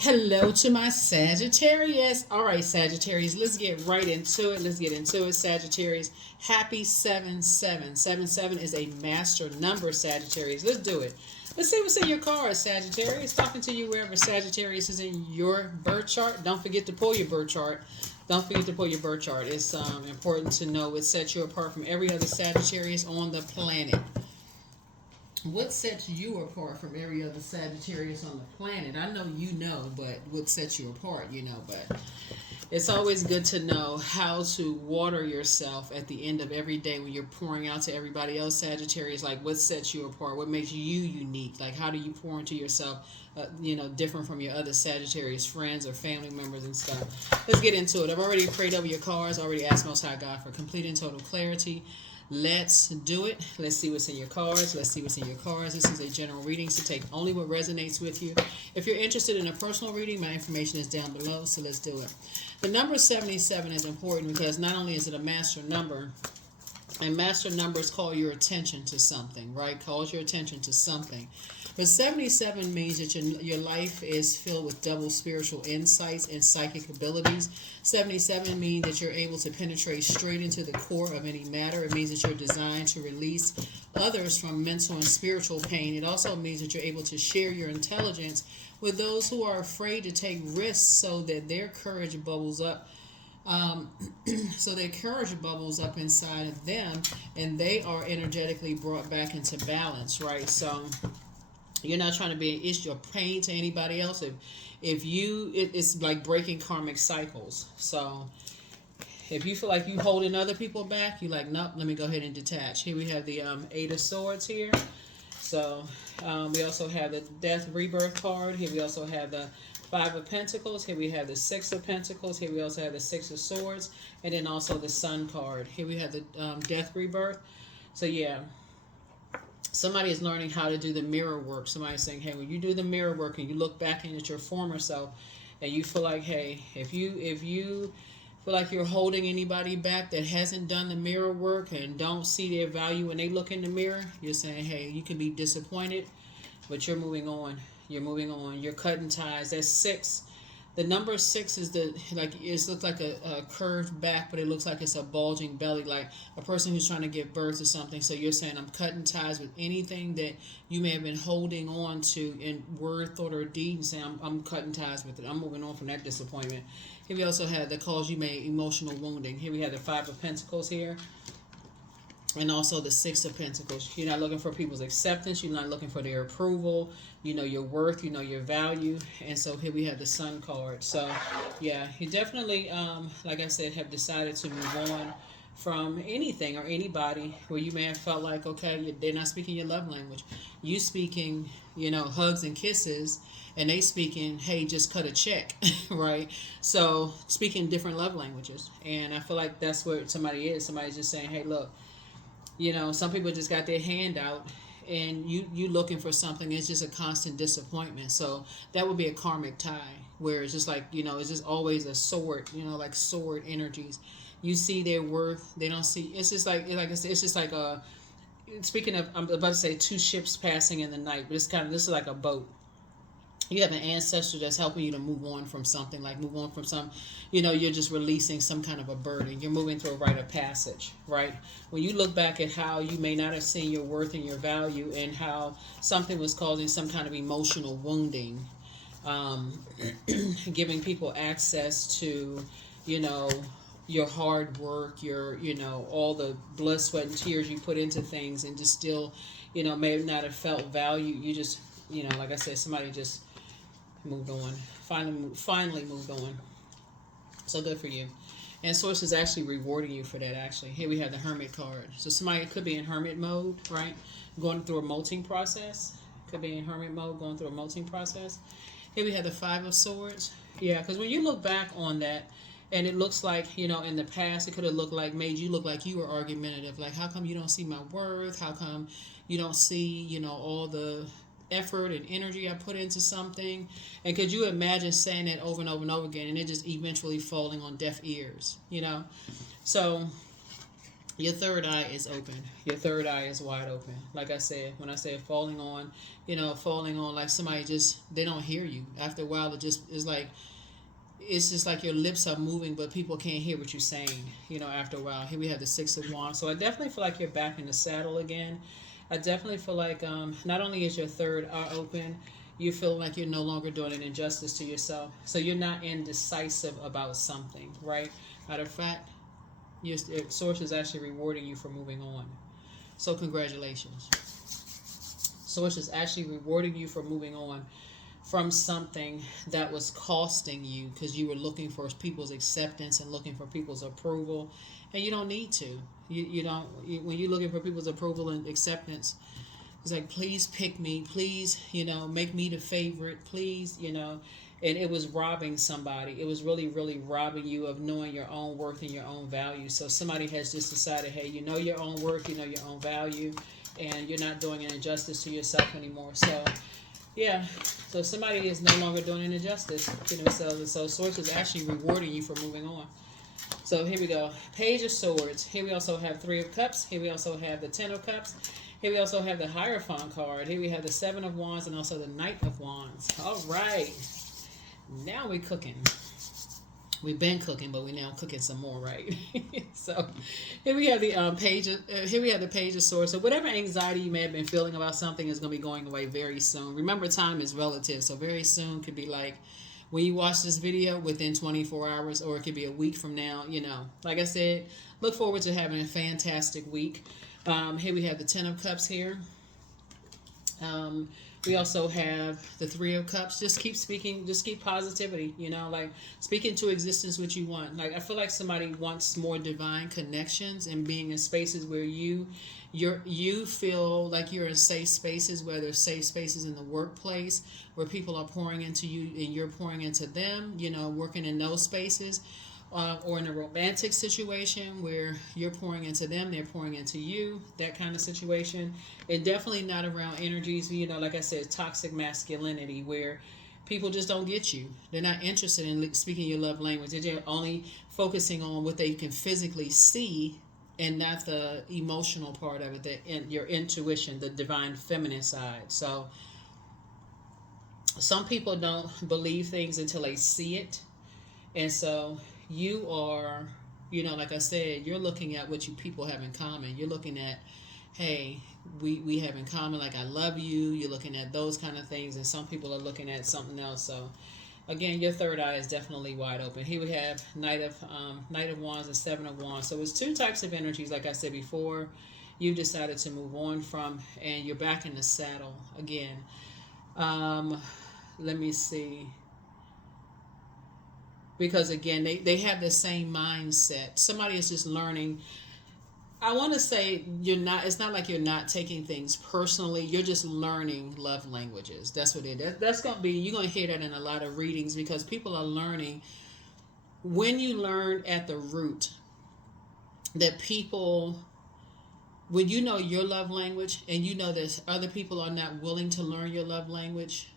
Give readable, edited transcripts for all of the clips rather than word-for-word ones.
Hello to my Sagittarius. All right, Sagittarius, let's get right into it. Let's get into it, Sagittarius. Happy 7-7. 7-7 is a master number, Sagittarius. Let's do it. Let's see what's in your cards, Sagittarius. Talking to you wherever Sagittarius is in your birth chart. Don't forget to pull your birth chart. Don't forget to pull your birth chart. It's important to know it sets you apart from every other Sagittarius on the planet. What sets you apart from every other Sagittarius on the planet? I know you know, but what sets you apart, but it's always good to know how to water yourself at the end of every day when you're pouring out to everybody else, Sagittarius. Like, what sets you apart? What makes you unique? Like, how do you pour into yourself, different from your other Sagittarius friends or family members and stuff? Let's get into it. I've already prayed over your cards, already asked Most High God for complete and total clarity. Let's do it. Let's see what's in your cards. Let's see what's in your cards. This is a general reading, so take only what resonates with you. If you're interested in a personal reading, my information is down below, so let's do it. The number 77 is important because not only is it a master number, and master numbers call your attention to something, right? Calls your attention to something. But 77 means that your life is filled with double spiritual insights and psychic abilities. 77 means that you're able to penetrate straight into the core of any matter. It means that you're designed to release others from mental and spiritual pain. It also means that you're able to share your intelligence with those who are afraid to take risks so that their courage bubbles up. So their courage bubbles up inside of them and they are energetically brought back into balance, right? So you're not trying to be an issue of pain to anybody else. It's like breaking karmic cycles. So if you feel like you holding other people back, you like, nope, let me go ahead and detach. Here we have the Eight of Swords here. So we also have the Death Rebirth card. Here we also have the Five of Pentacles. Here we have the Six of Pentacles. Here we also have the Six of Swords. And then also the Sun card. Here we have the Death Rebirth. So yeah. Somebody is learning how to do the mirror work. Somebody's saying, hey, when you do the mirror work and you look back at your former self and you feel like, hey, if you feel like you're holding anybody back that hasn't done the mirror work and don't see their value when they look in the mirror, you're saying, hey, you can be disappointed, but you're moving on. You're moving on. You're cutting ties. That's 6. The number 6 is it looks like a curved back, but it looks like it's a bulging belly, like a person who's trying to give birth to something. So you're saying, I'm cutting ties with anything that you may have been holding on to in word, thought, or deed, and saying, I'm cutting ties with it. I'm moving on from that disappointment. Here we also have the cause you made emotional wounding. Here we have the Five of Pentacles here. And also the Six of Pentacles. You're not looking for people's acceptance. You're not looking for their approval. You know your worth. You know your value. And so here we have the Sun card. So, yeah, you definitely, like I said, have decided to move on from anything or anybody where you may have felt like, okay, they're not speaking your love language. You speaking, hugs and kisses, and they speaking, hey, just cut a check, right? So speaking different love languages. And I feel like that's where somebody is. Somebody's just saying, hey, look, some people just got their hand out and you looking for something. It's just a constant disappointment. So that would be a karmic tie where it's just like, it's just always a sword, like sword energies. You see their worth. They don't see. It's just like I said, it's just like speaking of, I'm about to say 2 ships passing in the night, but this is like a boat. You have an ancestor that's helping you to move on from something, like move on from you're just releasing some kind of a burden. You're moving through a rite of passage, right? When you look back at how you may not have seen your worth and your value and how something was causing some kind of emotional wounding, giving people access to, your hard work, your, all the blood, sweat, and tears you put into things and just still, may not have felt value. You just, like I said, somebody just moved on. Finally moved on. So good for you. And Source is actually rewarding you for that, actually. Here we have the Hermit card. So somebody could be in hermit mode, right? Going through a molting process. Could be in hermit mode, going through a molting process. Here we have the Five of Swords. Yeah, because when you look back on that, and it looks like, in the past, it could have made you look like you were argumentative. Like, how come you don't see my worth? How come you don't see, all the effort and energy I put into something? And could you imagine saying that over and over and over again and it just eventually falling on deaf ears, So Your third eye is open. Your third eye is wide open. Like I said, when I said falling on, falling on like somebody just, they don't hear you. After a while, it just is like, it's just like your lips are moving, but people can't hear what you're saying, after a while. Here we have the Six of Wands. So I definitely feel like you're back in the saddle again. I definitely feel like not only is your third eye open, you feel like you're no longer doing an injustice to yourself. So you're not indecisive about something, right? Matter of fact, your source is actually rewarding you for moving on. So congratulations. Source is actually rewarding you for moving on from something that was costing you because you were looking for people's acceptance and looking for people's approval, and you don't need to. You don't. When you're looking for people's approval and acceptance, it's like, please pick me, please, make me the favorite, please, and it was robbing somebody. It was really, really robbing you of knowing your own worth and your own value. So somebody has just decided, hey, you know your own worth, you know your own value, and you're not doing an injustice to yourself anymore. So yeah, so somebody is no longer doing an injustice to themselves. So Source is actually rewarding you for moving on. So here we go. Page of Swords. Here we also have Three of Cups. Here we also have the Ten of Cups. Here we also have the Hierophant card. Here we have the Seven of Wands and also the Knight of Wands. All right. Now we're cooking. We've been cooking, but we're now cooking some more, right? So here we have the page. Here we have the Page of Swords. So whatever anxiety you may have been feeling about something is going to be going away very soon. Remember, time is relative, so very soon could be like when you watch this video within 24 hours, or it could be a week from now. Like I said, look forward to having a fantastic week. Here we have the Ten of Cups here. We also have the Three of Cups. Just keep speaking, just keep positivity, like speak into existence what you want. Like I feel like somebody wants more divine connections and being in spaces where you feel like you're in safe spaces, where there's safe spaces in the workplace where people are pouring into you and you're pouring into them, working in those spaces. Or in a romantic situation where you're pouring into them, they're pouring into you, that kind of situation. And definitely not around energies, like I said, toxic masculinity, where people just don't get you. They're not interested in speaking your love language. They're only focusing on what they can physically see and not the emotional part of it, your intuition, the divine feminine side. So some people don't believe things until they see it. And so you are, like I said, you're looking at what you people have in common. You're looking at, hey, we have in common, like I love you. You're looking at those kind of things, and some people are looking at something else. So again, your third eye is definitely wide open. Here we have Knight of Wands and Seven of Wands. So it's two types of energies, like I said before, you've decided to move on from, and you're back in the saddle again. Let me see. Because again, they have the same mindset. Somebody is just learning. I want to say it's not like you're not taking things personally. You're just learning love languages. That's what it is. That's going to be, you're going to hear that in a lot of readings, because people are learning. When you learn at the root that people, when you know your love language and you know that other people are not willing to learn your love language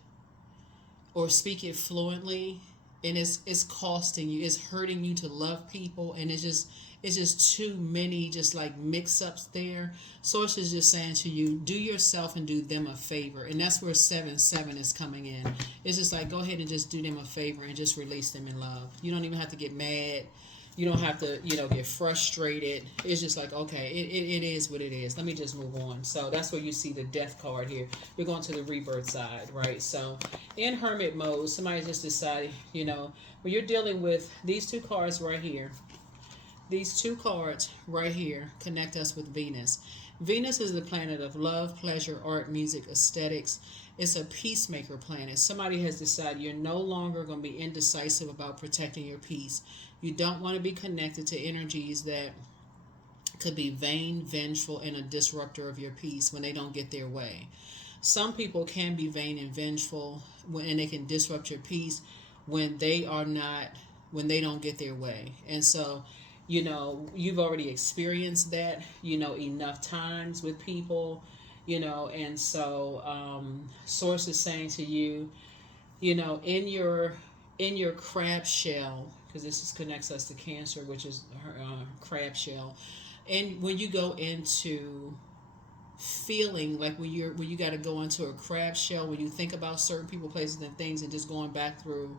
or speak it fluently, and it's costing you, it's hurting you to love people, and it's just too many just like mix-ups there. Source is just saying to you, do yourself and do them a favor. And that's where 7-7 is coming in. It's just like, go ahead and just do them a favor and just release them in love. You don't even have to get mad. You don't have to, get frustrated. It's just like, okay, it is what it is. Let me just move on. So that's where you see the Death card here. We're going to the rebirth side, right? So in hermit mode, somebody just decided, when you're dealing with these two cards right here, connect us with Venus. Venus is the planet of love, pleasure, art, music, aesthetics. It's a peacemaker planet. Somebody has decided you're no longer going to be indecisive about protecting your peace. You don't want to be connected to energies that could be vain, vengeful, and a disruptor of your peace when they don't get their way. Some people can be vain and vengeful and they can disrupt your peace when they don't get their way. And so, you've already experienced that, enough times with people, and so Source is saying to you, in your crab shell, because this connects us to Cancer, which is her crab shell. And when you go into feeling like when you got to go into a crab shell, when you think about certain people, places, and things, and just going back through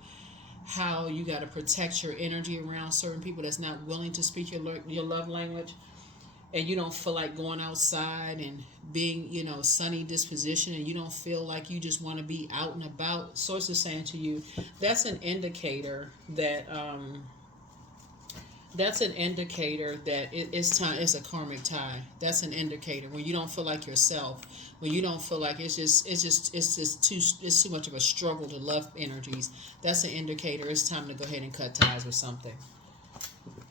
how you got to protect your energy around certain people that's not willing to speak your love language, and you don't feel like going outside and being, sunny disposition, and you don't feel like you just want to be out and about. Source is saying to you, that's an indicator that it's time. It's a karmic tie. That's an indicator when you don't feel like yourself, when you don't feel like it's too much of a struggle to love energies. That's an indicator. It's time to go ahead and cut ties with something.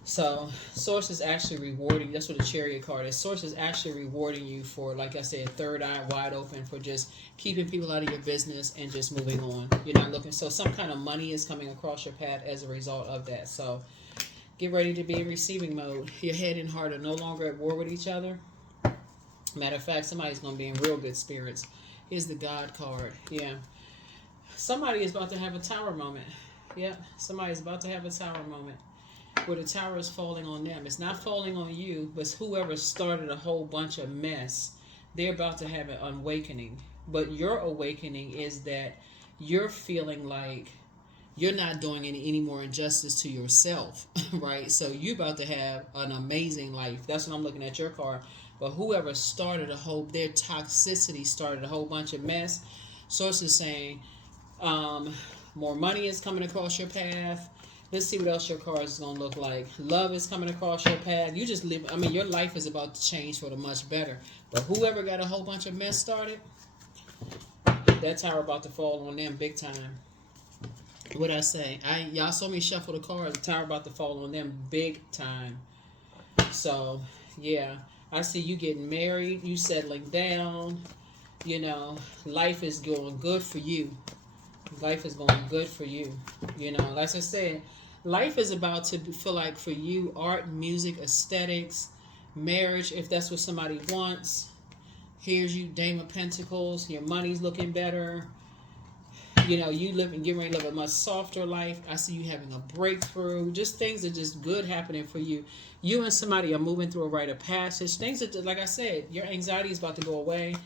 So, Source is actually rewarding. That's what the Chariot card is. Source is actually rewarding you for, like I said, third eye wide open, for just keeping people out of your business and just moving on. You're not looking. So, some kind of money is coming across your path as a result of that. So, get ready to be in receiving mode. Your head and heart are no longer at war with each other. Matter of fact, somebody's going to be in real good spirits. Here's the God card. Yeah. Somebody is about to have a tower moment. Yeah. Somebody's about to have a tower moment, where the tower is falling on them. It's not falling on you, but whoever started a whole bunch of mess, they're about to have an awakening. But your awakening is that you're feeling like you're not doing any more injustice to yourself, right? So you're about to have an amazing life. That's what I'm looking at your card. But whoever started their toxicity started a whole bunch of mess. Source is saying more money is coming across your path. Let's see what else your card is going to look like. Love is coming across your path. You just live, your life is about to change for the much better. But whoever got a whole bunch of mess started, that tower about to fall on them big time. What I say? Y'all saw me shuffle the cards. The tower about to fall on them big time. So, yeah. I see you getting married. You settling down. Life is going good for you. Life is going good for you. Like I said, life is about to feel like for you, art, music, aesthetics, marriage, if that's what somebody wants. Here's you, Dame of Pentacles. Your money's looking better. You getting ready to live a much softer life. I see you having a breakthrough. Just things are just good happening for you. You and somebody are moving through a rite of passage. Things that, like I said, your anxiety is about to go away.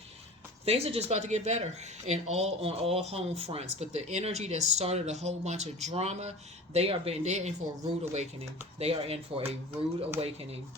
Things are just about to get better on all home fronts. But the energy that started a whole bunch of drama, they're in for a rude awakening. They are in for a rude awakening.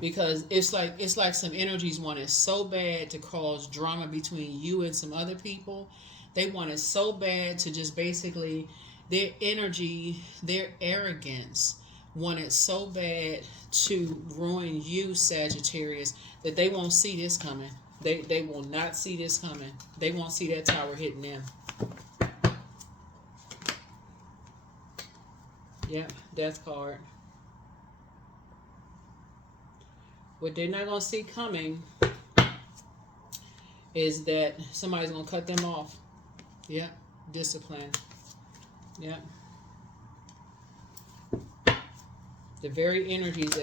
Because it's like some energies wanted so bad to cause drama between you and some other people. They wanted so bad to just basically, their energy, their arrogance wanted so bad to ruin you, Sagittarius, that they won't see this coming. They will not see this coming. They won't see that tower hitting them. Yeah, death card. What they're not going to see coming is that somebody's going to cut them off. Yeah, discipline. Yeah. The very energies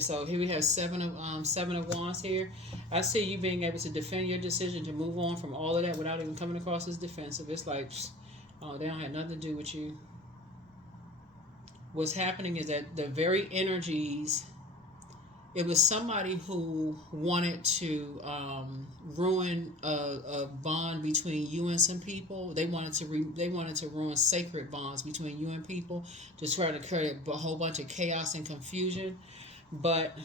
so here we have seven of wands here. I see you being able to defend your decision to move on from all of that without even coming across as defensive. It's like, oh, they don't have nothing to do with you. What's happening is that the very energies, it was somebody who wanted to ruin a bond between you and some people. They wanted to ruin sacred bonds between you and people, to try to create a whole bunch of chaos and confusion. But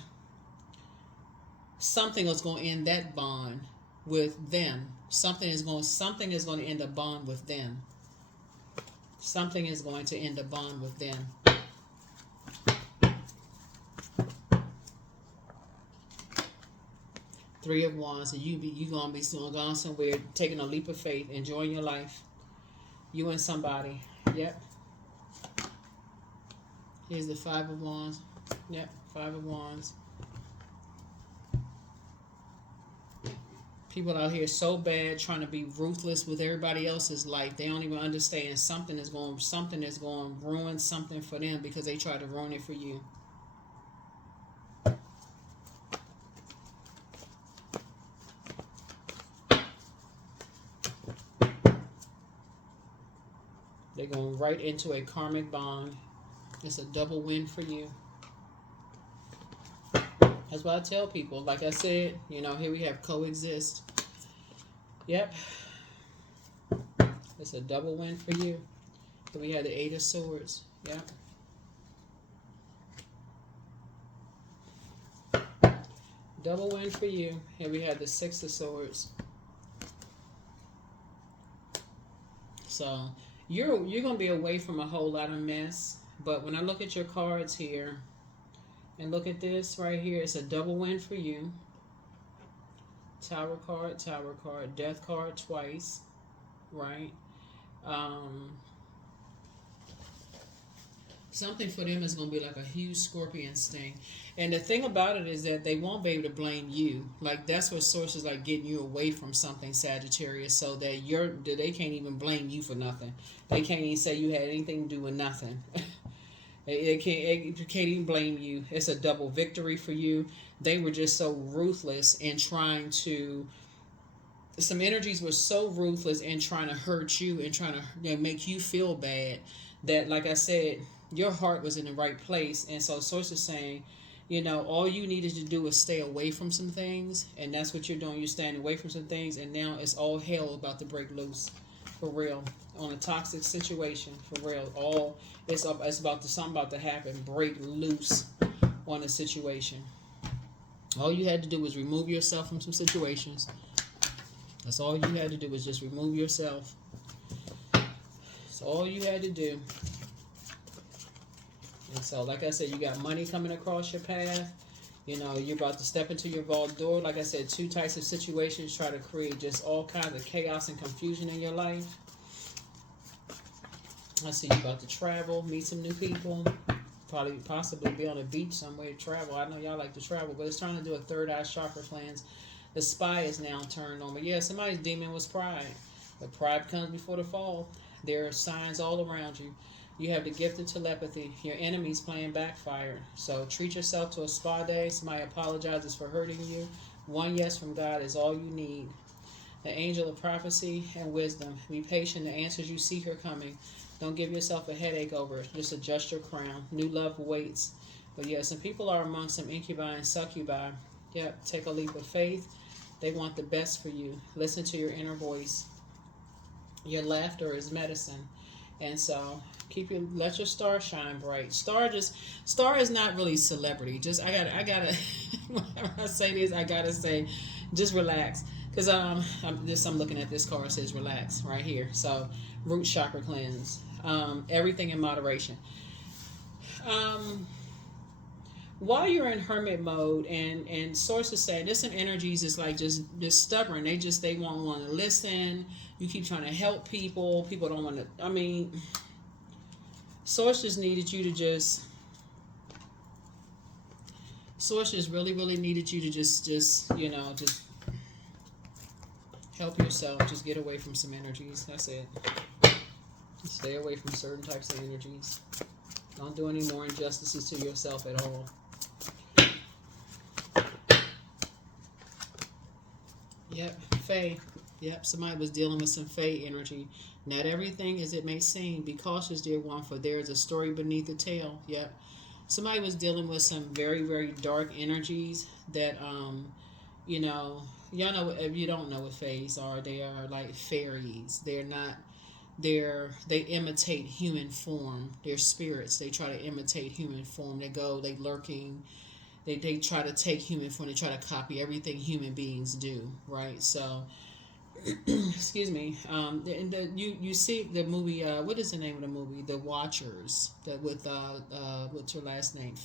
something is going to end that bond with them. Something is going to end a bond with them. Something is going to end a bond with them. Three of Wands, and you gonna be going somewhere, taking a leap of faith, enjoying your life. You and somebody. Yep. Here's the Five of Wands. Yep, Five of Wands. People out here so bad trying to be ruthless with everybody else's life. They don't even understand something is going to ruin something for them because they try to ruin it for you. They're going right into a karmic bond. It's a double win for you. That's what I tell people. Like I said, you know, here we have coexist. Yep. It's a double win for you. So we had the Eight of Swords. Yep. Double win for you. Here we had the Six of Swords. So you're gonna be away from a whole lot of mess. But when I look at your cards here and look at this right here, it's a double win for you. Tower card, Death card twice, right? Something for them is going to be like a huge scorpion sting. And the thing about it is that they won't be able to blame you. Like, that's what source is like, getting you away from something, Sagittarius, so that they can't even blame you for nothing. They can't even say you had anything to do with nothing. It can't even blame you. It's a double victory for you. They were just so ruthless in trying to. Some energies were so ruthless in trying to hurt you and trying to make you feel bad that, like I said, your heart was in the right place. And so source is saying, all you needed to do is stay away from some things, and that's what you're doing. You're staying away from some things, and now it's all hell about to break loose, for real, on a toxic situation, for real. It's something about to happen, break loose on a situation. All you had to do was remove yourself from some situations. That's all you had to do, was just remove yourself. That's all you had to do. And so, like I said, you got money coming across your path. You're about to step into your vault door. Like I said, two types of situations try to create just all kinds of chaos and confusion in your life. I see you about to travel, meet some new people. Possibly be on a beach somewhere, travel. I know y'all like to travel, but it's trying to do a third eye chakra cleanse. The spy is now turned on. But yeah, somebody's demon was pride. But pride comes before the fall. There are signs all around you. You have the gift of telepathy. Your enemy's playing backfire. So treat yourself to a spa day. Somebody apologizes for hurting you. One yes from God is all you need. The angel of prophecy and wisdom. Be patient. The answers you seek are coming. Don't give yourself a headache over it. Just adjust your crown. New love waits. But yeah, some people are among some incubi and succubi. Yep, take a leap of faith. They want the best for you. Listen to your inner voice. Your laughter is medicine. And so let your star shine bright. Star is not really celebrity. Just I gotta whenever I say this, I gotta say just relax. Because I'm looking at this card, it says relax right here. So root chakra cleanse. Everything in moderation. While you're in hermit mode, and sources say there's some energies is like just stubborn. They won't want to listen. You keep trying to help people. People don't want to. Sources needed you to just. Sources really needed you to just help yourself. Just get away from some energies. That's it. Stay away from certain types of energies. Don't do any more injustices to yourself at all. Yep, Fae. Yep, somebody was dealing with some Fae energy. Not everything as it may seem. Be cautious, dear one, for there is a story beneath the tale. Yep. Somebody was dealing with some very, very dark energies that, y'all know, if you don't know what Faes are, they are like fairies. They imitate human form. They're spirits. They try to imitate human form. They lurking. They try to take human form. They try to copy everything human beings do, right? So, excuse me. You see the movie. What is the name of the movie? The Watchers. With what's her last name?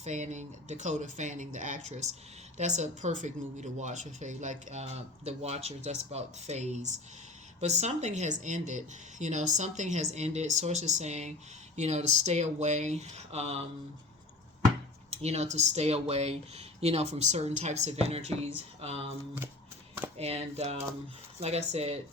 Dakota Fanning, the actress. That's a perfect movie to watch with Faye. Like The Watchers. That's about Fays. But something has ended. Something has ended. Sources saying, to stay away. To stay away, from certain types of energies. Like I said,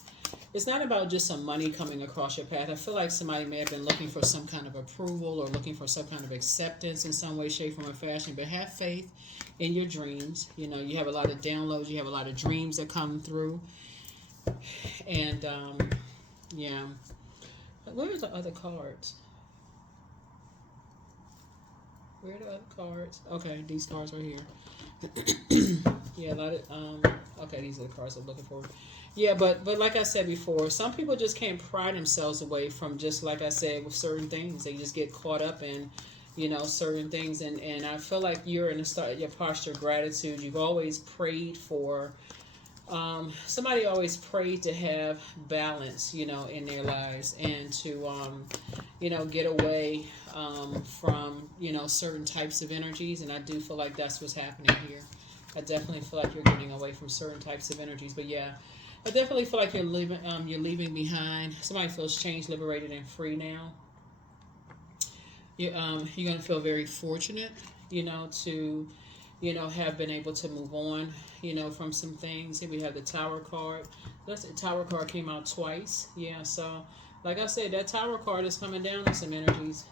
it's not about just some money coming across your path. I feel like somebody may have been looking for some kind of approval or looking for some kind of acceptance in some way, shape, form, or fashion. But have faith in your dreams. You have a lot of downloads. You have a lot of dreams that come through. And, yeah. Where are the other cards? Where are the other cards? Okay, these cards right here. Yeah, a lot of okay, these are the cards I'm looking for. Yeah, but like I said before, some people just can't pry themselves away from, just like I said, with certain things. They just get caught up in, certain things, and I feel like you're in a start your posture of gratitude. You've always prayed for, somebody always prayed to have balance, in their lives, and to get away from, certain types of energies. And I do feel like that's what's happening here. I definitely feel like you're getting away from certain types of energies. But yeah, I definitely feel like you're leaving behind. Somebody feels changed, liberated, and free now. You're gonna feel very fortunate, to, have been able to move on, from some things. Here we have the Tower card. The Tower card came out twice. Yeah, so like I said, that Tower card is coming down on some energies.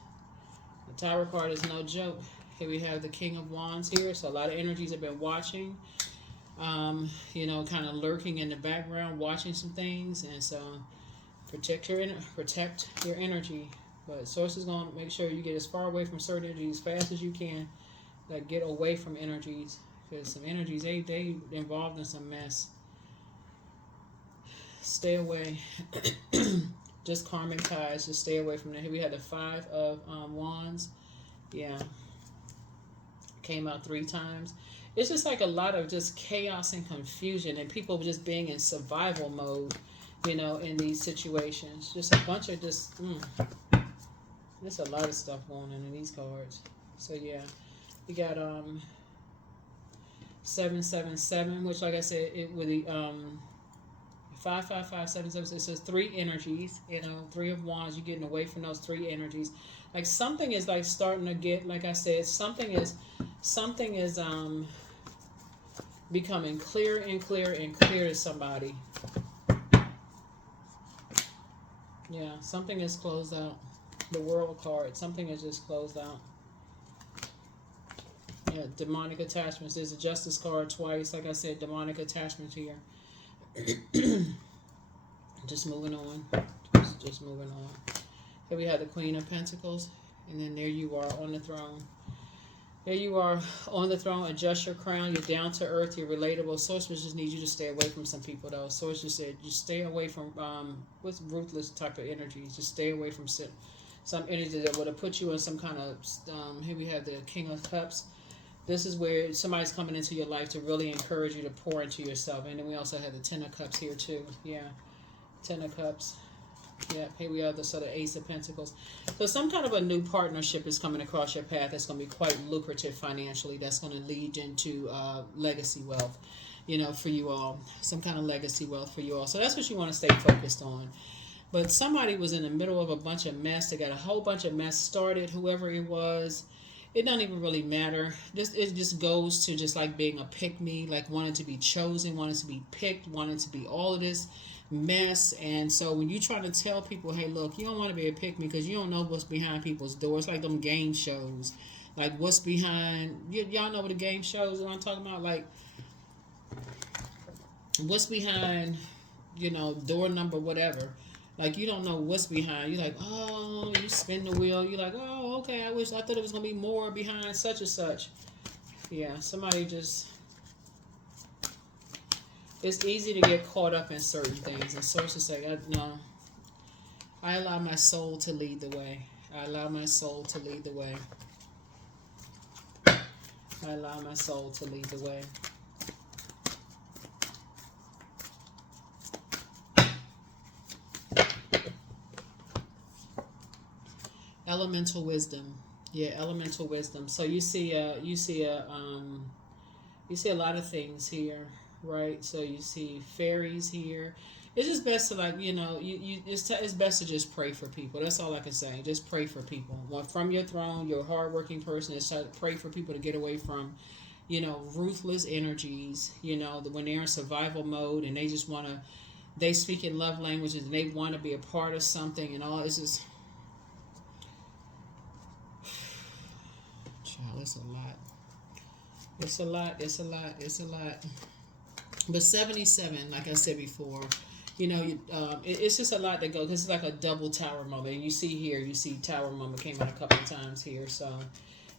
The Tower card is no joke. Here we have the King of Wands here. So a lot of energies have been watching, kind of lurking in the background, watching some things, and so protect your energy. But Source is going to make sure you get as far away from certain energies as fast as you can. Like, get away from energies, because some energies, they involved in some mess. Stay away. Just karmic ties. Just stay away from that. Here we had the Five of Wands. Yeah. Came out 3 times. It's just like a lot of just chaos and confusion, and people just being in survival mode, in these situations. Just a bunch of there's a lot of stuff going on in these cards. So yeah, you got 777, which, like I said, it with the 55577. It says 3 energies. 3 of Wands. You're getting away from those 3 energies. Like, something is like starting to get, like I said, something is becoming clearer and clearer and clear to somebody. Yeah, something is closed out. The World card, something is just closed out. Yeah, demonic attachments. There's a Justice card twice. Like I said, demonic attachments here. Just moving on. Just moving on. Here we have the Queen of Pentacles. And then there you are on the throne. There you are on the throne. Adjust your crown. You're down to earth. You're relatable. Source just needs you to stay away from some people, though. Source just said, just stay away from what's ruthless type of energies. Just stay away from some energy that would have put you in some kind of here we have the King of Cups. This is where somebody's coming into your life to really encourage you to pour into yourself. And then we also have the Ten of Cups here too. Yeah, Ten of Cups. Yeah, here we are, the sort of Ace of Pentacles. So some kind of a new partnership is coming across your path that's going to be quite lucrative financially. That's going to lead into legacy wealth, for you all. Some kind of legacy wealth for you all. So that's what you want to stay focused on. But somebody was in the middle of a bunch of mess. They got a whole bunch of mess started, whoever it was. It don't even really matter. It just goes to just like being a pick-me, like wanting to be chosen, wanting to be picked, wanting to be all of this mess. And so when you try to tell people, hey, look, you don't want to be a pick-me because you don't know what's behind people's doors. Like them game shows. Like, what's behind... y'all know what the game shows that I'm talking about? Like, what's behind, door number whatever. Like, you don't know what's behind. You're like, oh, you spin the wheel. You're like, oh, okay, I thought it was going to be more behind such and such. Yeah, somebody just... It's easy to get caught up in certain things. And sources say, no, I allow my soul to lead the way. I allow my soul to lead the way. I allow my soul to lead the way. Elemental wisdom. Yeah, elemental wisdom. So you see a lot of things here, right? So you see fairies here. It's just best to, like, it's best to just pray for people. That's all I can say. Just pray for people. From your throne, you're a hardworking person. It's to pray for people to get away from, ruthless energies. When they're in survival mode and they just want to, they speak in love languages and they want to be a part of something and all. It's just, child, it's a lot. It's a lot. It's a lot. It's a lot. But 77, like I said before, it's just a lot to go, because it's like a double tower moment. And you see here, Tower moment came out a couple of times here. So,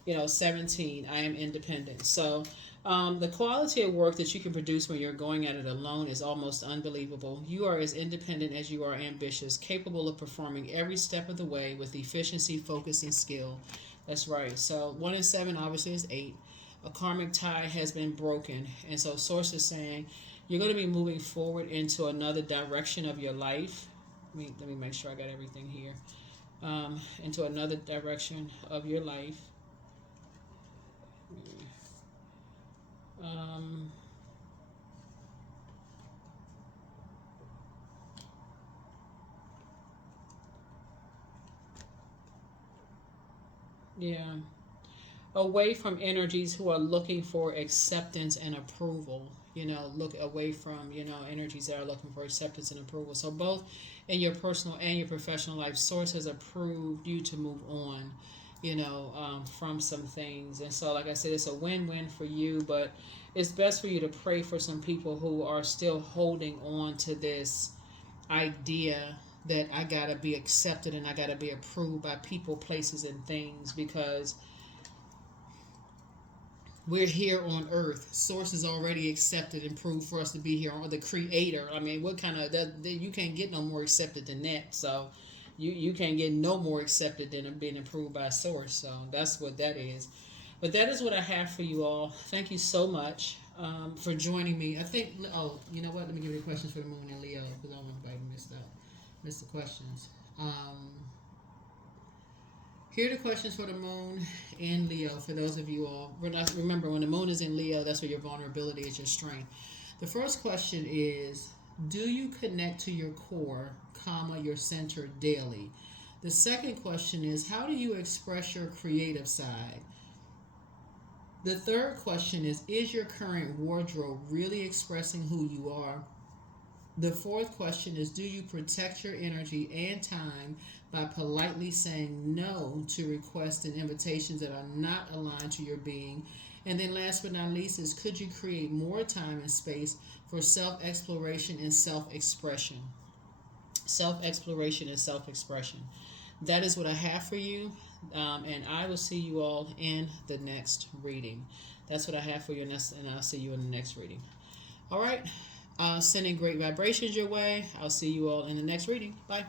17, I am independent. So the quality of work that you can produce when you're going at it alone is almost unbelievable. You are as independent as you are ambitious, capable of performing every step of the way with efficiency, focus, and skill. That's right. So 1 and 7 obviously is 8. A karmic tie has been broken. And so Source is saying you're going to be moving forward into another direction of your life. Let me make sure I got everything here. Into another direction of your life. Um, yeah. Away from energies who are looking for acceptance and approval. Look away from, energies that are looking for acceptance and approval. So both in your personal and your professional life, Source has approved you to move on, from some things. And so, like I said, it's a win-win for you, but it's best for you to pray for some people who are still holding on to this idea that I gotta be accepted and I gotta be approved by people, places, and things, because we're here on earth. Source is already accepted and proved for us to be here, or the creator. I mean, what kind of that, you can't get no more accepted than that. So you can't get no more accepted than being approved by Source. So that's what that is. But that is what I have for you all. Thank you so much for joining me. I think, you know what? Let me give you the questions for the moon and Leo, because I don't want anybody to miss the questions. Here are the questions for the moon and Leo for those of you all. Remember, when the moon is in Leo, that's where your vulnerability is your strength. The first question is, do you connect to your core, your center daily? The second question is, how do you express your creative side? The third question is your current wardrobe really expressing who you are? The fourth question is, do you protect your energy and time by politely saying no to requests and invitations that are not aligned to your being? And then last but not least is, could you create more time and space for self-exploration and self-expression? Self-exploration and self-expression. That is what I have for you, and I will see you all in the next reading. That's what I have for you, and I'll see you in the next reading. All right. Sending great vibrations your way. I'll see you all in the next reading. Bye.